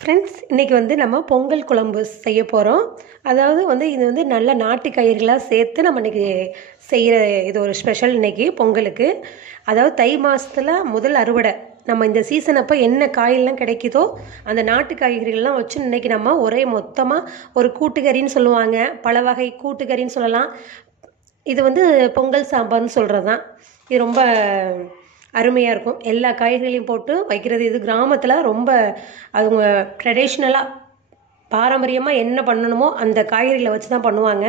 Friends, இன்றைக்கி வந்து நம்ம பொங்கல் குழம்பு செய்ய போகிறோம். அதாவது வந்து இது வந்து நல்ல நாட்டு காய்கறிகளாக சேர்த்து நம்ம இன்றைக்கி செய்கிற இது ஒரு ஸ்பெஷல் இன்றைக்கி பொங்கலுக்கு. அதாவது தை மாதத்தில் முதல் அறுவடை. நம்ம இந்த சீசன் அப்போ என்ன காயெல்லாம் கிடைக்குதோ அந்த நாட்டு காய்கறிகள்லாம் வச்சு இன்றைக்கி நம்ம ஒரே மொத்தமாக ஒரு கூட்டுக்கறின்னு சொல்லுவாங்க, பல வகை கூட்டுக்கறின்னு சொல்லலாம். இது வந்து பொங்கல் சாம்பார்னு சொல்கிறது தான். இது ரொம்ப அருமையாக இருக்கும். எல்லா காய்கறிகளையும் போட்டு வைக்கிறது. இது கிராமத்தில் ரொம்ப அவங்க ட்ரெடிஷ்னலாக பாரம்பரியமாக என்ன பண்ணணுமோ அந்த காய்கறிகளை வச்சு தான் பண்ணுவாங்க.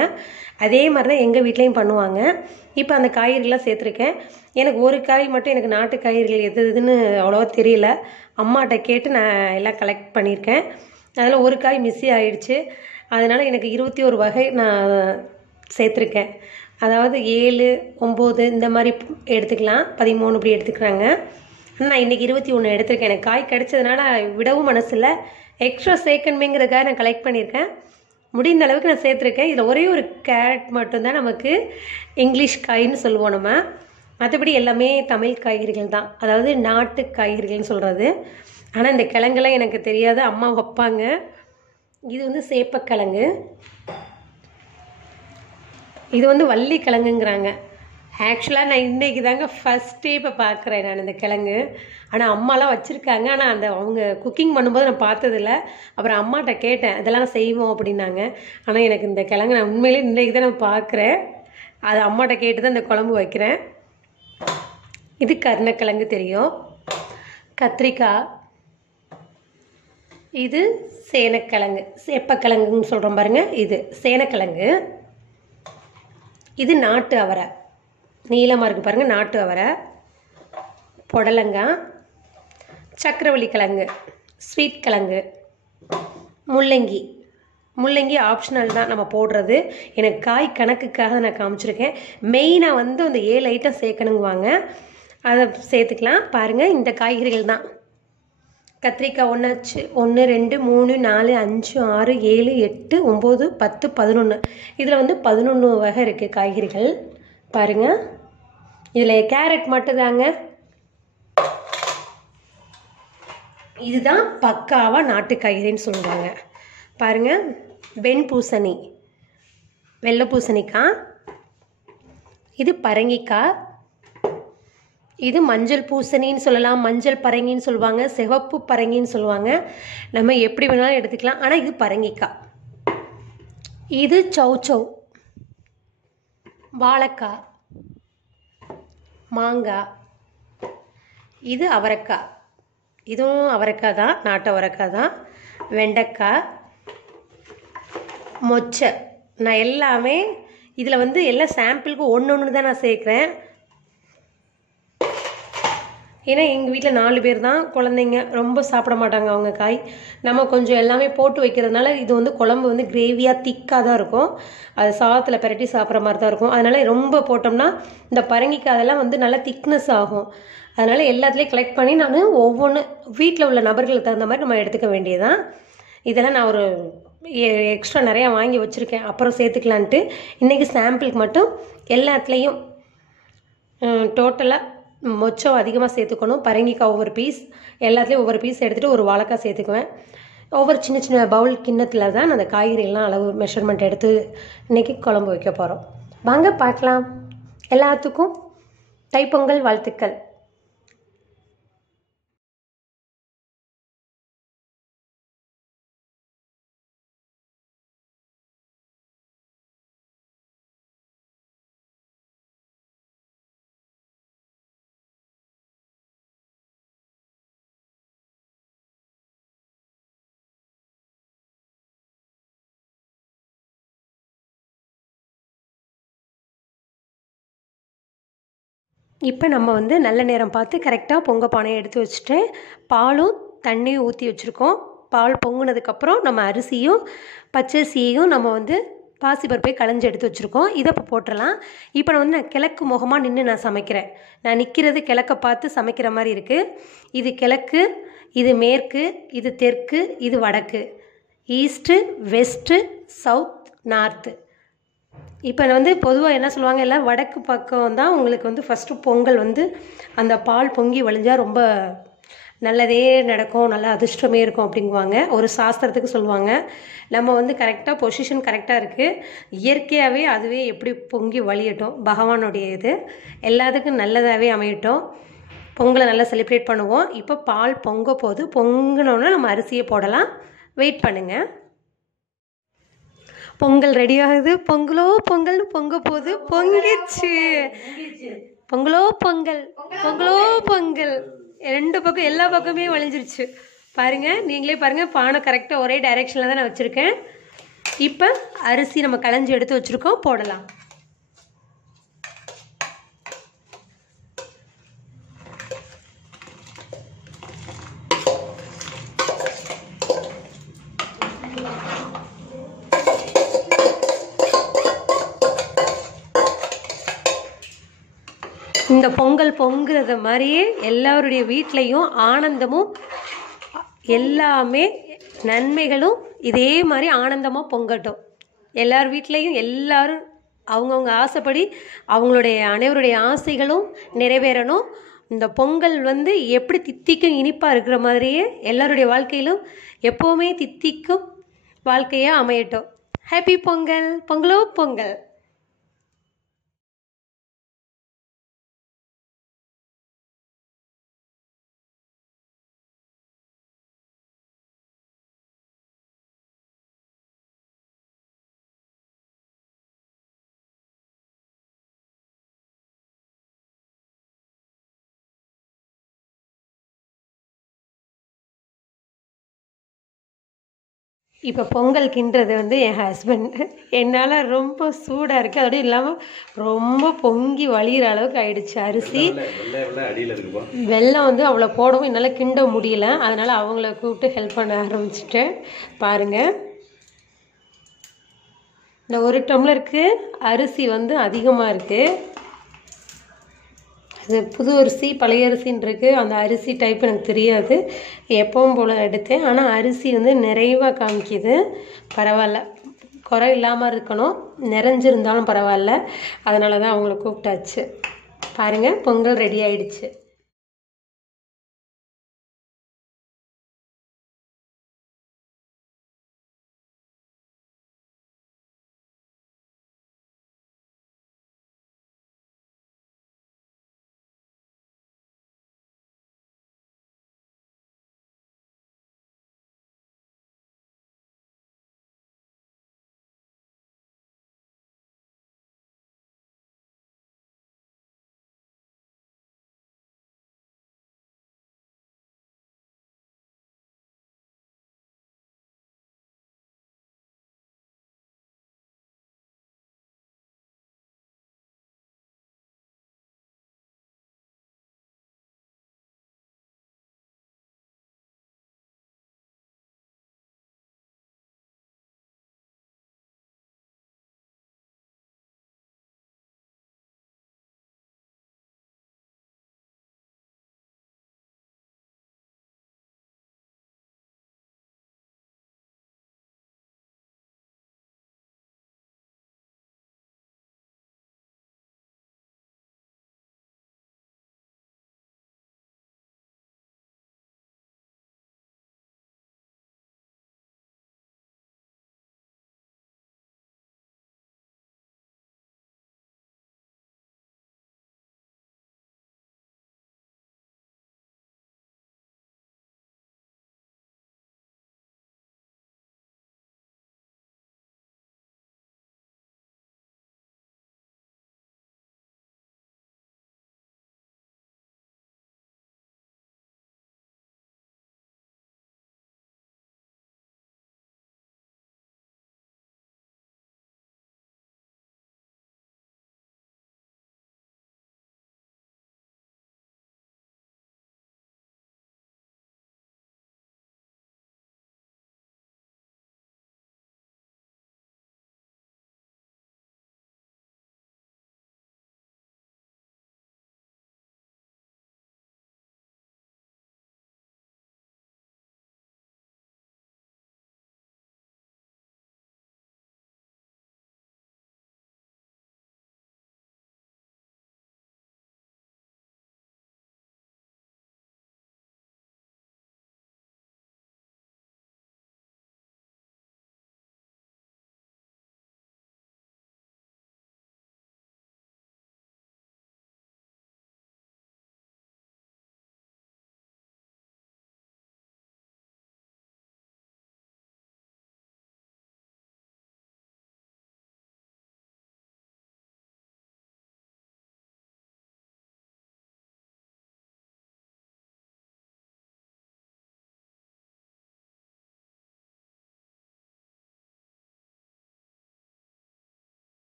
அதே மாதிரி தான் எங்கள் வீட்லேயும் பண்ணுவாங்க. இப்போ அந்த காய்கறிலாம் சேர்த்துருக்கேன். எனக்கு ஒரு காய் மட்டும் எனக்கு நாட்டு காய்கறிகள் எது எதுன்னு அவ்வளோவா தெரியல. அம்மாட்ட கேட்டு நான் எல்லாம் கலெக்ட் பண்ணியிருக்கேன். அதில் ஒரு காய் மிஸ்ஸி ஆயிடுச்சு. அதனால் எனக்கு 21 வகை நான் சேர்த்துருக்கேன். அதாவது 7, 9 இந்த மாதிரி எடுத்துக்கலாம், 13 இப்படி எடுத்துக்கிறாங்க. நான் இன்றைக்கி 21 எடுத்திருக்கேன். எனக்கு காய் கிடைச்சதுனால விடவும் மனசில்லை. எக்ஸ்ட்ரா சேர்க்கணுமேங்கிறதுக்காக நான் கலெக்ட் பண்ணியிருக்கேன். முடிந்த அளவுக்கு நான் சேர்த்துருக்கேன். இதில் ஒரே ஒரு கேரட் மட்டும்தான் நமக்கு இங்கிலீஷ் காயின்னு சொல்லுவோம் நம்ம. மற்றபடி எல்லாமே தமிழ் காய்கறிகள் தான், அதாவது நாட்டு காய்கறிகள்னு சொல்கிறது. ஆனால் இந்த கிழங்குலாம் எனக்கு தெரியாது, அம்மா வைப்பாங்க. இது வந்து சேப்பக்கிழங்கு, இது வந்து வள்ளி கிழங்குங்கிறாங்க. ஆக்சுவலாக நான் இன்றைக்கி தாங்க ஃபஸ்ட்டே இப்போ பார்க்குறேன் நான் இந்த கிழங்கு. ஆனால் அம்மாலாம் வச்சுருக்காங்க. ஆனால் அந்த அவங்க குக்கிங் பண்ணும்போது நான் பார்த்ததில்ல. அப்புறம் அம்மாட்ட கேட்டேன், இதெல்லாம் செய்வோம் அப்படின்னாங்க. ஆனால் எனக்கு இந்த கிழங்கு நான் உண்மையிலே இன்றைக்கி தான் நான் பார்க்குறேன். அது அம்மாட்ட கேட்டு தான் இந்த குழம்பு வைக்கிறேன். இது கருணக்கிழங்கு தெரியும், கத்திரிக்காய், இது சேனக்கிழங்கு, சேப்பக்கிழங்குன்னு சொல்கிறோம் பாருங்கள், இது சேனக்கிழங்கு. இது நாட்டு அவரை, நீளமாக இருக்குது பாருங்கள், நாட்டு அவரை. புடலங்காய், சக்கரவள்ளி கிழங்கு, ஸ்வீட் கிழங்கு, முள்ளங்கி. முள்ளங்கி ஆப்ஷனல் தான் நம்ம போடுறது. எனக்கு காய் கணக்குக்காக நான் காமிச்சிருக்கேன். மெயினாக வந்து அந்த 7 ஐட்டம் சேர்க்கணுங்குவாங்க, அதை சேர்த்துக்கலாம். பாருங்கள், இந்த காய்கறிகள் தான். கத்திரிக்காய் 1, 2, 3, 4, 5, 6, 7, 8, 9, 10, 11. இதில் வந்து 11 வகை இருக்குது காய்கறிகள். பாருங்கள், இதில் கேரட் மட்டும்தாங்க. இதுதான் பக்காவாக நாட்டு காய்கறின்னு சொல்லுவாங்க. பாருங்கள், வெண்பூசணி, வெள்ளை பூசணிக்காய், இது பரங்கிக்காய், இது மஞ்சள் பூசணின்னு சொல்லலாம், மஞ்சள் பரங்கின்னு சொல்லுவாங்க, சிவப்பு பரங்கின்னு சொல்லுவாங்க. நம்ம எப்படி வேணாலும் எடுத்துக்கலாம். ஆனால் இது பரங்கிக்காய். இது சௌச்சௌ, வாழைக்காய், மாங்காய், இது அவரைக்காய், இதுவும் அவரைக்காய் தான், நாட்டு அவரைக்காய் தான். வெண்டைக்காய், மொச்சை. நான் எல்லாமே இதில் வந்து எல்லாம் சாம்பிளுக்கு ஒன்று தான் நான் சேர்க்குறேன். ஏன்னா எங்கள் வீட்டில் 4 பேர் தான், குழந்தைங்க ரொம்ப சாப்பிட மாட்டாங்க அவங்க காய். நம்ம கொஞ்சம் எல்லாமே போட்டு வைக்கிறதுனால இது வந்து குழம்பு வந்து கிரேவியாக திக்காக தான் இருக்கும். அது சாதத்தில் பிரட்டி சாப்பிட்ற மாதிரி தான் இருக்கும். அதனால் ரொம்ப போட்டோம்னா இந்த பரங்கிக்காய் அதெல்லாம் வந்து நல்லா திக்னஸ் ஆகும். அதனால் எல்லாத்துலேயும் கலெக்ட் பண்ணி நான் ஒவ்வொன்று வீட்டில் உள்ள நபர்களுக்கு தகுந்த மாதிரி நம்ம எடுத்துக்க வேண்டியதான். இதெல்லாம் நான் ஒரு எக்ஸ்ட்ரா நிறையா வாங்கி வச்சுருக்கேன், அப்புறம் சேர்த்துக்கலான்ட்டு. இன்றைக்கி சாம்பிளுக்கு மட்டும் எல்லாத்துலேயும் டோட்டலாக மொச்சம் அதிகமாக சேர்த்துக்கணும், பரங்கிக்காய் ஒவ்வொரு பீஸ், எல்லாத்துலேயும் ஒவ்வொரு பீஸ் எடுத்துகிட்டு ஒரு வாழைக்காய் சேர்த்துக்குவேன். ஒவ்வொரு சின்ன சின்ன பவுல் கிண்ணத்தில் தான் அந்த காய்கறிகள்லாம் அளவு மெஷர்மெண்ட் எடுத்து இன்றைக்கி குழம்பு வைக்க போகிறோம். வாங்க பார்க்கலாம். எல்லாத்துக்கும் தைப்பொங்கல் வாழ்த்துக்கள். இப்போ நம்ம வந்து நல்ல நேரம் பார்த்து கரெக்டாக பொங்க பானையை எடுத்து வச்சுட்டு பாலும் தண்ணியும் ஊற்றி வச்சுருக்கோம். பால் பொங்குனதுக்கப்புறம் நம்ம அரிசியும் பச்சரிசியையும் நம்ம வந்து பாசிப்பருப்பை களைஞ்சி எடுத்து வச்சுருக்கோம். இதை இப்போ போட்டுடலாம். இப்போ நான் வந்து கிழக்கு முகமாக நின்று நான் சமைக்கிறேன். நான் நிற்கிறது கிழக்க பார்த்து சமைக்கிற மாதிரி இருக்குது. இது கிழக்கு, இது மேற்கு, இது தெற்கு, இது வடக்கு, ஈஸ்ட்டு, வெஸ்ட்டு, சவுத், நார்த்து. இப்போ வந்து பொதுவாக என்ன சொல்லுவாங்க, எல்லாம் வடக்கு பக்கம் தான் உங்களுக்கு வந்து ஃபஸ்ட்டு பொங்கல் வந்து அந்த பால் பொங்கி வழிஞ்சால் ரொம்ப நல்லதே நடக்கும், நல்ல அதிர்ஷ்டமே இருக்கும் அப்படிங்குவாங்க. ஒரு சாஸ்திரத்துக்கு சொல்லுவாங்க. நம்ம வந்து கரெக்டாக பொசிஷன் கரெக்டாக இருக்குது, இயற்கையாகவே அதுவே எப்படி பொங்கி வழியட்டும். பகவானுடைய இது எல்லாத்துக்கும் நல்லதாகவே அமையட்டும். பொங்கலை நல்லா செலிப்ரேட் பண்ணுவோம். இப்போ பால் பொங்க போது, பொங்கினோன்னா நம்ம அரிசியை போடலாம். வெயிட் பண்ணுங்கள். பொங்கல் ரெடி ஆகுது. பொங்கலோ பொங்கல்னு பொங்க போகுது. பொங்கிடுச்சு. பொங்கலோ பொங்கல், பொங்கலோ பொங்கல். 2 பக்கம் எல்லா பக்கமே வளைஞ்சிருச்சு பாருங்கள். நீங்களே பாருங்கள், பானை கரெக்டாக ஒரே டைரெக்ஷனில் தான் நான் வச்சுருக்கேன். இப்போ அரிசி நம்ம களைஞ்சி எடுத்து வச்சுருக்கோம், போடலாம். இந்த பொங்கல் பொங்குறத மாதிரியே எல்லாருடைய வீட்லேயும் ஆனந்தமும் எல்லாமே நன்மைகளும் இதே மாதிரி ஆனந்தமாக பொங்கட்டும். எல்லார் வீட்லேயும் எல்லாரும் அவங்கவுங்க ஆசைப்படி அவங்களுடைய அனைவருடைய ஆசைகளும் நிறைவேறணும். இந்த பொங்கல் வந்து எப்படி தித்திக்கும் இனிப்பாக இருக்கிற மாதிரியே எல்லாருடைய வாழ்க்கையிலும் எப்போவுமே தித்திக்கும் வாழ்க்கையாக அமையட்டும். ஹாப்பி பொங்கல். பொங்கலோ பொங்கல். இப்போ பொங்கல் கிண்டுறது வந்து என் ஹஸ்பண்ட். என்னால் ரொம்ப சூடாக இருக்குது, அதோடு இல்லாமல் ரொம்ப பொங்கி வழிகிற அளவுக்கு ஆயிடுச்சு அரிசி. வெல்லம் வந்து அவ்வளோ போடவும் என்னால் கிண்ட முடியல, அதனால் அவங்கள கூப்பிட்டு ஹெல்ப் பண்ண ஆரம்பிச்சிட்டேன். பாருங்கள், இந்த 1 டம்ளருக்கு அரிசி வந்து அதிகமாக இருக்குது. அது புது அரிசி பழைய அரிசின்னு இருக்குது. அந்த அரிசி டைப் எனக்கு தெரியாது, எப்பவும் போல் எடுத்தேன். ஆனால் அரிசி வந்து நிறைவாக காமிக்குது. பரவாயில்ல, குறை இல்லாமல் இருக்கணும், நிறைஞ்சிருந்தாலும் பரவாயில்ல. அதனால தான் அவங்கள கூப்பிட்டாச்சு. பாருங்கள், பொங்கல் ரெடி ஆயிடுச்சு.